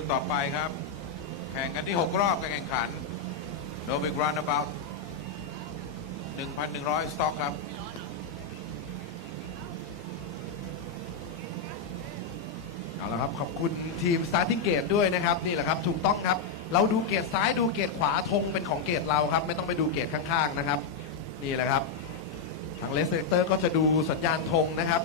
รุ่นต่อไปครับ แข่งกันที่ 6 รอบการแข่งขัน Novik Runabout 1,100 สต็อกครับเอาละครับขอบคุณทีม Starting Gate ด้วยนะครับนี่แหละครับถูกต้องครับ เราดูเกตซ้ายดูเกตขวาธงเป็นของเกตเราครับ ไม่ต้องไปดูเกตข้างๆนะครับ นี่แหละครับ ทางเลสเตอร์ก็จะดูสัญญาณธงนะครับ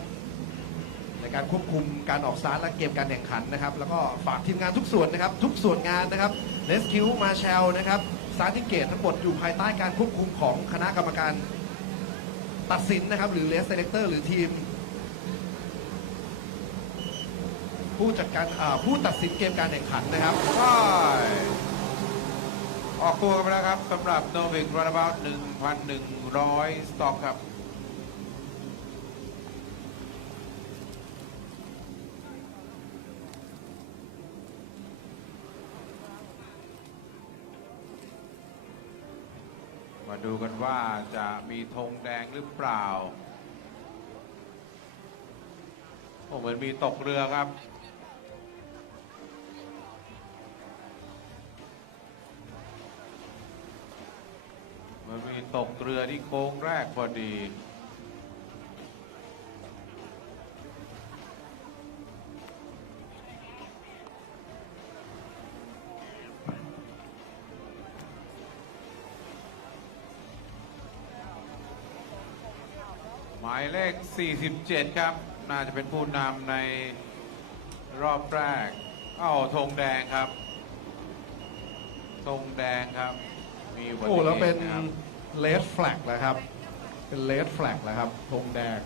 ในการควบคุมการออกสตาร์ทและเกมการแข่งขันนะครับ แล้วก็ฝากทีมงานทุกส่วนนะครับ ทุกส่วนงานนะครับเลสคิวมาแชลนะครับสตาร์ทิเกตทั้งหมดอยู่ภายใต้การควบคุมของคณะกรรมการตัดสินนะครับ หรือเลสเซเลเตอร์หรือทีม ผู้จัดการผู้ตัดสินเกมการแข่งขันนะครับไปออกตัวกันไปแล้วครับสำหรับ Novik Runabout 1,100 สต็อกครับ ดูกันว่าจะมีธงแดงหรือเปล่าโอ้เหมือนมีตกเรือครับ มันมีตกเรือที่โค้งแรกพอดี เลข 47 ครับ น่าจะเป็นผู้นำในรอบแรก เอ้าธงแดงครับธงแดงครับ มีอุบัติโอ้เหตุแล้วเป็นนะครับ เลดแฟลกแล้วครับ เป็นเลดแฟลกแล้วครับธงแดง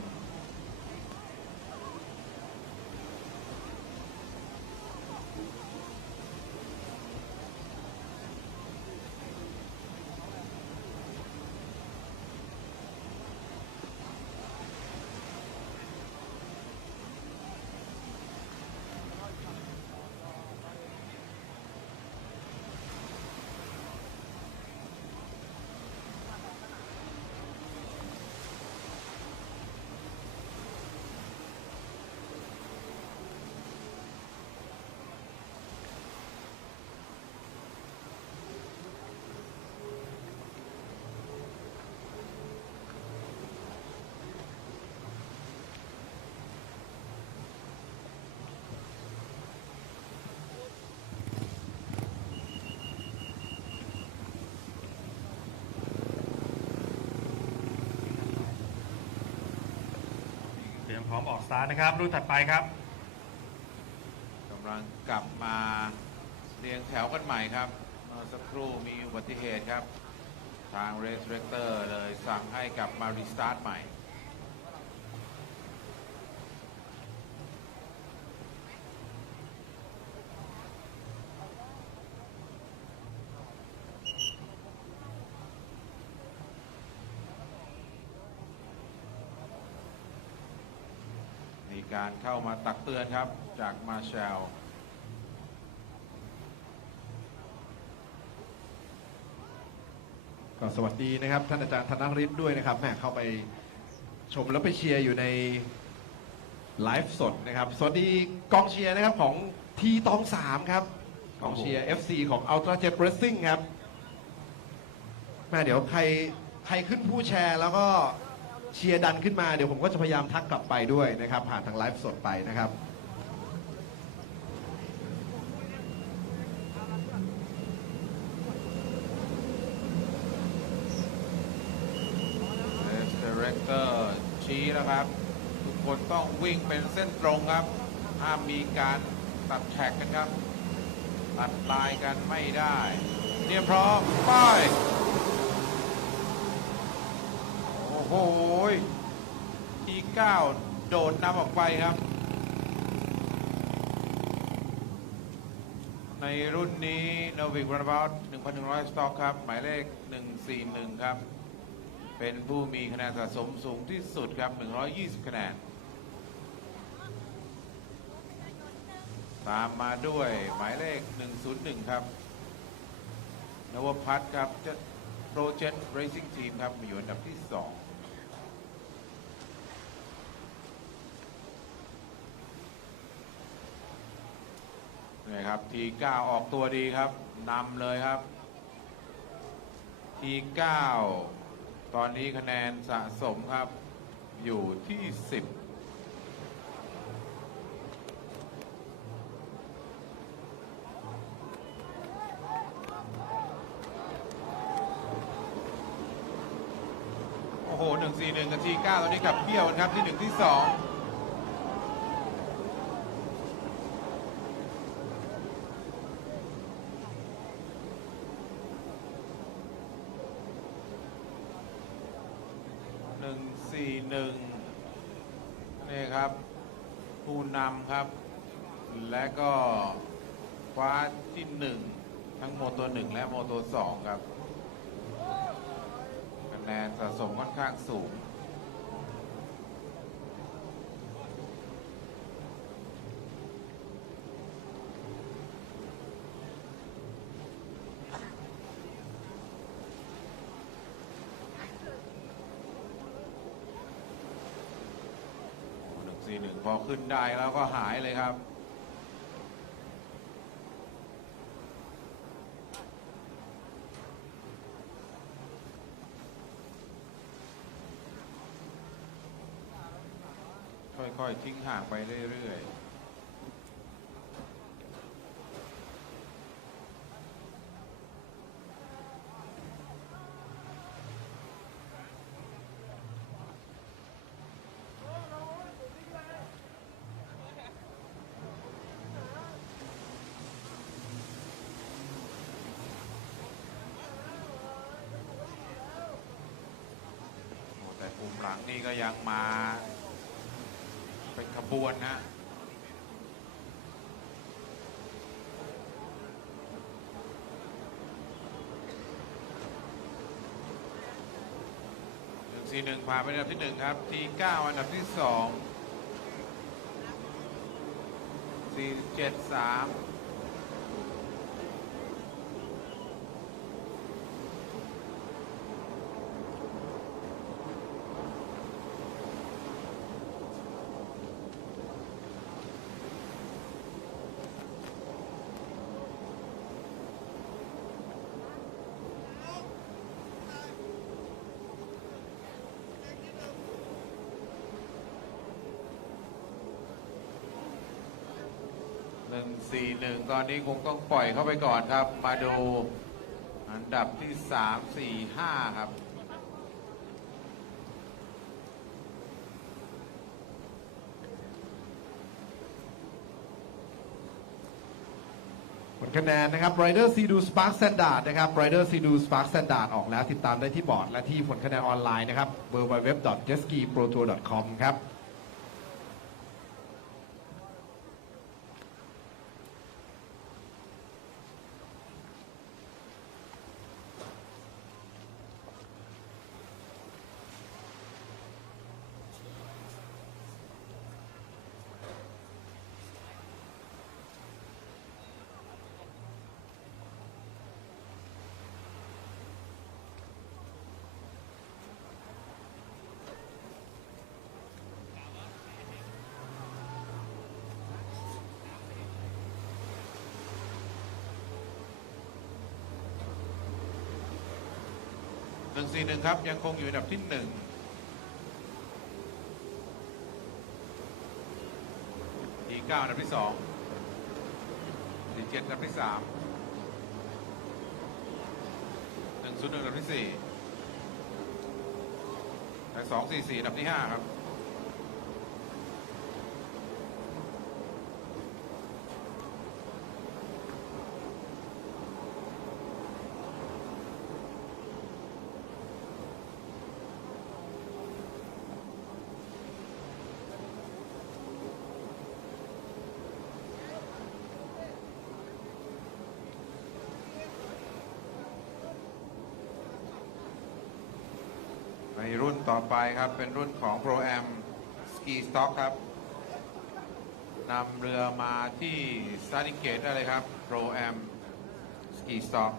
พร้อมออกสตาร์ทนะครับ รุ่นถัดไปครับกำลังกลับมาเรียงแถวกันใหม่ครับเมื่อสักครู่มีอุบัติเหตุครับ ทางเรสเรคเตอร์เลยสั่งให้กลับมารีสตาร์ทใหม่ การเข้ามาตักเตือนครับ จากมาแชลก็สวัสดีนะครับ ท่านอาจารย์ธนฤทธิ์ด้วยนะครับแหมเข้าไปชมแล้วไปเชียร์อยู่ในไลฟ์สดนะครับ สวัสดีกองเชียร์นะครับของทีตองสามครับกองเชียร์ FC ของ Ultra Jet Racing ครับแม่เดี๋ยวใครใครขึ้นผู้แชร์แล้วก็ เชียร์ดันขึ้นมาเดี๋ยวผมก็จะพยายามทักกลับไปด้วยนะครับ ผ่านทางไลฟ์สดไปนะครับเรสเรคเตอร์ชี้นะครับ ทุกคนต้องวิ่งเป็นเส้นตรงครับห้ามมีการตัดแท็กกันครับ ตัดลายกันไม่ได้เตรียมพร้อมไป โอ้โหทีเก้าโดดนำออกไปครับ ในรุ่นนี้ Novik Runabout 1,100 สต็อกครับ หมายเลข 141 ครับ เป็นผู้มีคะแนนสะสมสูงที่สุดครับ 120 คะแนน ตามมาด้วยหมายเลข 101 ครับนวพัฒน์ครับจะโปรเจนต์เรซิ่งทีมครับมาอยู่อันดับที่ 2 เนี่ครับทีเก้าออกตัวดีครับนำเลยครับ ทีเก้าตอนนี้คะแนนสะสมครับ อยู่ที่สิบโอ้โหหนึ่งสี่หนึ่งกับทีเก้าตอนนี้ขับเคี่ยวครับที่หนึ่งที่สอง หนึ่งสี่หนึ่งนี่ครับ ผู้นำครับ และก็คว้าที่หนึ่งทั้งโมตัวหนึ่งและโมตัวสองครับคะแนนสะสมค่อนข้างสูง หนึ่งพอขึ้นได้แล้วก็หายเลยครับ ค่อยๆทิ้งห่างไปเรื่อยๆโอ้แต่ก หลังนี่ก็ยังมาเป็นขบวนนะหนึ่งสี่หนึ่งผ่านไปอันดับที่หนึ่งครับทีเก้าอันดับที่สองสี่เจ็ดสาม หนึ่งสี่หนึ่งตอนนี้คงต้องปล่อยเข้าไปก่อนครับ มาดูอันดับที่สามสี่ห้าครับ ผลคะแนนนะครับ Rider c d o Spark Standard นะครับ Rider c d o Spark Standard ออกแล้วติดตามได้ที่บอร์ด และที่ผลคะแนนออนไลน์นะครับ www.jetskiprotour.com ครับหนึ่งสี่หนึ่งครับ 141 ครับ ยังคงอยู่อันดับที่หนึ่งทีเก้าอันดับที่สองทีเจ็ดอันดับที่สามหนึ่งศูนย์หนึ่งอันดับที่สี่และสองสี่สี่อันดับที่ห้าครับ ในรุ่นต่อไปครับเป็นรุ่นของโปรแอมสกีสต็อกครับนำเรือมาที่ s t a r t i n g Gate ได้เลยครับโปรแอมสกีสต็อก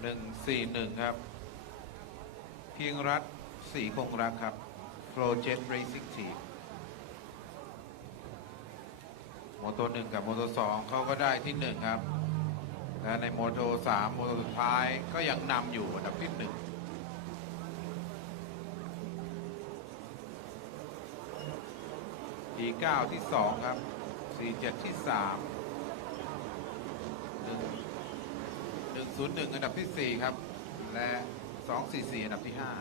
141 ครับ เพียงรัฐสีคงรักครับ Project Racing Team โมโตหนึ่งกับโมโตสองเขาก็ได้ที่หนึ่งครับ และในโมโตสามโมโตสุดท้ายก็ยังนำอยู่อันดับที่หนึ่งที่เก้าที่สองครับสี่เจ็ดที่สาม 01 อันดับที่สี่ครับ และ 244 อันดับที่ห้า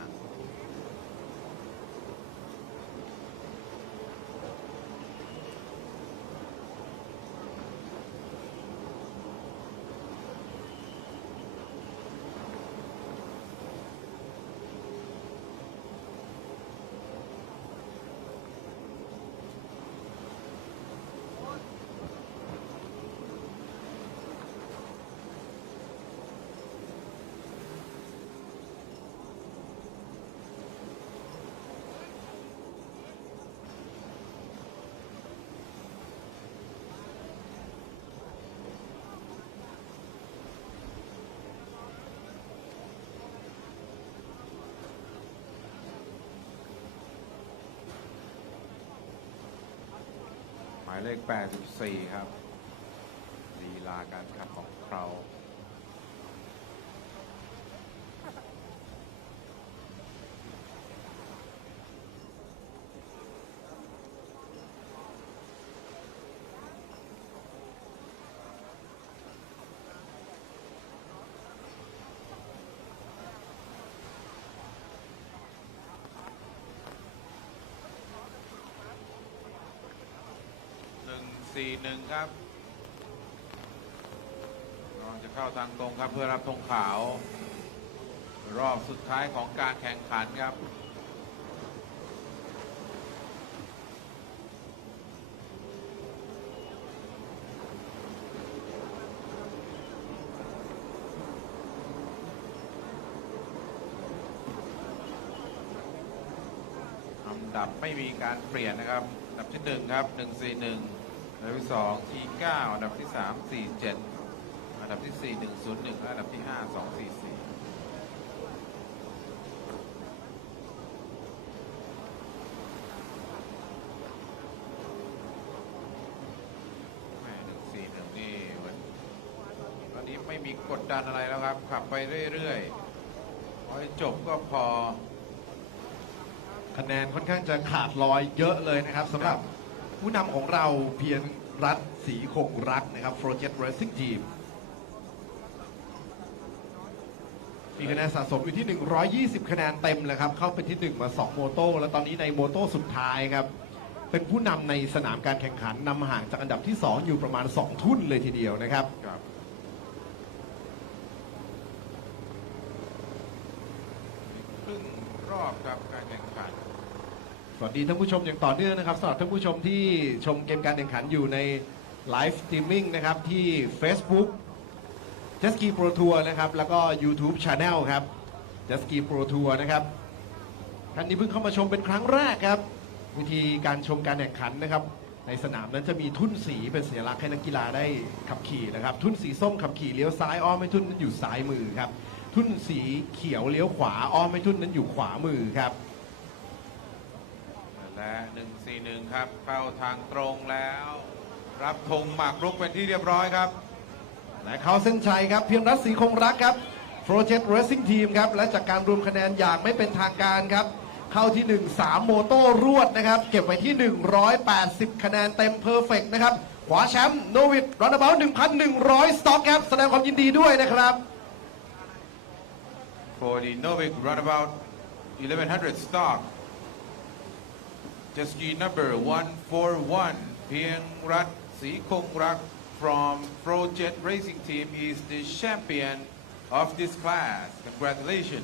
ายเลข 84 ครับลีลาการขับของเขา 141ครับกำลังจะเข้าทางตรงครับเพื่อรับธงขาว รอบสุดท้ายของการแข่งขันครับดับไม่มีการเปลี่ยนนะครับ ดับที่หนึ่งครับหนึ่งสี่หนึ่ง อันดับที่สองทีเก้าอันดับที่สามสี่เจ็ดอันดับที่สี่หนึ่งศูนย์หนึ่งอันดับที่ห้าสองสี่สี่หนึ่งสี่หนึ่งนี่มันนี้ไม่มีกดดันอะไรแล้วครับ ขับไปเรื่อยๆพอจบก็พอคะแนนค่อนข้างจะขาดลอยเยอะเลยนะครับสำหรับ ผู้นำของเราเพียงรัฐสีคงรักนะครับ Project Racing Team มีคะแนนสะสมอยู่ที่ 120 คะแนนเต็มเลยครับ เข้าไปที่ 1 มา 2 โมโต้ แล้วตอนนี้ในโมโต้สุดท้ายครับ เป็นผู้นำในสนามการแข่งขันนำห่างจากอันดับที่ 2 อยู่ประมาณ 2 ทุ่นเลยทีเดียวนะครับครับครึ่งรอบครับ สวัสดีท่านผู้ชมอย่างต่อเนื่องนะครับสำหรับท่านผู้ชมที่ชมเกมการแข่งขันอยู่ในไลฟ์สตรีมมิ่งนะครับที่ Facebook j e t k i Pro Tour นะครับแล้วก็ YouTube Channel ครับ j e t k i Pro Tour นะครับท่านนี้เพิ่งเข้ามาชมเป็นครั้งแรกครับ วิธีการชมการแข่งขันนะครับ ในสนามนั้นจะมีทุ่นสีเป็นสัญลักษณ์ให้นักกีฬาได้ขับขี่นะครับ ทุ่นสีส้มขับขี่เลี้ยวซ้ายอ้อมไม่ทุ่นนั้นอยู่ซ้ายมือครับทุ่นสีเขียวเลี้ยวขวาอ้อมไม่ทุ่นนั้นอยู่ขวามือครับ และ141 ครับ เข้าทางตรงแล้ว รับธงหมากรุกเป็นที่เรียบร้อยครับ และเข้าเส้นชัยครับ เพียงรัศสีคงรักครับ Project Racing Team ครับ และจากการรวมคะแนนอย่างไม่เป็นทางการครับ เข้าที่ 1 3 โมโต้รวดนะครับ เก็บไว้ที่ 180 คะแนนเต็มเพอร์เฟกนะครับขวาแชมป์โนวิดรันเบล1,100 สต็อกครับ แสดงความยินดีด้วยนะครับ for the Novik Runabout 1100 stock. Just key number 141, Pieng Rat Si Kong from Project Racing Team is the champion of this class. Congratulations.